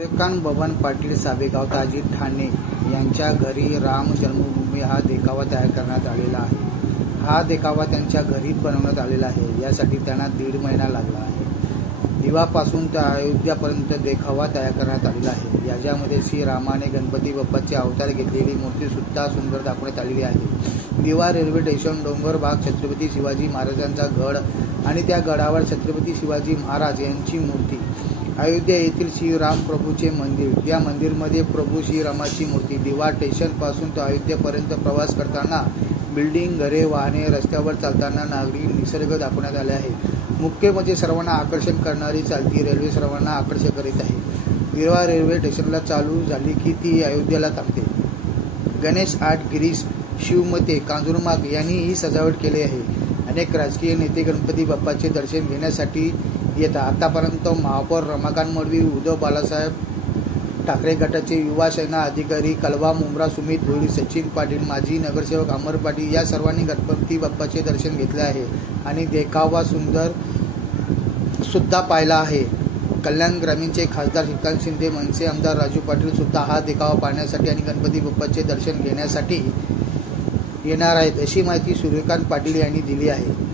सूर्यकांत बबन पाटील साबेगाव ताजी ठाणे यांच्या घरी राम जन्मभूमी हा देखावा तयार करण्यात आलेला आहे। हा देखावा त्यांच्या घरीच बनवण्यात आलेला आहे। यासाठी त्यांना 1.5 महिना लागला आहे। दिवापासून ते अयोध्यापर्यंत देखावा तयार करण्यात आलेला आहे। याच्यामध्ये श्रीरामाने गणपती बाप्पाचे अवतार घेतलेली मूर्ती सुद्धा सुंदर दाखवण्यात आलेली आहे। दिवा रेल्वे स्टेशन, डोंगर भाग, छत्रपती शिवाजी महाराजांचा गड आणि त्या गडावर छत्रपती शिवाजी महाराज यांची मूर्ती, अयोध्या येथील श्रीराम प्रभूचे मंदिर, त्या मंदिरमध्ये प्रभू श्रीरामाची मूर्ती, दिवा स्टेशन पासून ते अयोध्येपर्यंत प्रवास करताना बिल्डिंग, घरे, वाहने, रस्त्यावर चालताना नागरिक, निसर्ग दाखवण्यात आले आहे। मुख्य म्हणजे सर्वांना आकर्षण करणारी चालती रेल्वे सर्वांना आकर्षित करीत आहे। दिवा रेल्वे स्टेशनला चालू झाली की ती अयोध्येला थांबते। गणेश आर्ट, गिरीश शिवमते कांजूरमार्ग यांनी ही सजावट केली आहे। अनेक राजकीय नेते गणपती बाप्पाचे दर्शन घेण्यासाठी येतात। आतापर्यंत महापौर रमाकांत मडवी, उद्धव बाळासाहेब ठाकरे गटाचे युवा सेना अधिकारी कलवा मुंब्रा, सुमित भोईर, सचिन पाटील, माजी नगरसेवक अमर पाटील या सर्वांनी गणपती बाप्पाचे दर्शन घेतले आहे आणि देखावा सुद्धा पाहिला आहे। कल्याण ग्रामीणचे खासदार श्रीकांत शिंदे, मनसे आमदार राजू पाटील सुद्धा हा देखावा पाहण्यासाठी आणि गणपती बाप्पाचे दर्शन घेण्यासाठी येणार आहेत, अशी माहिती सूर्यकांत पाटील यांनी दिली आहे।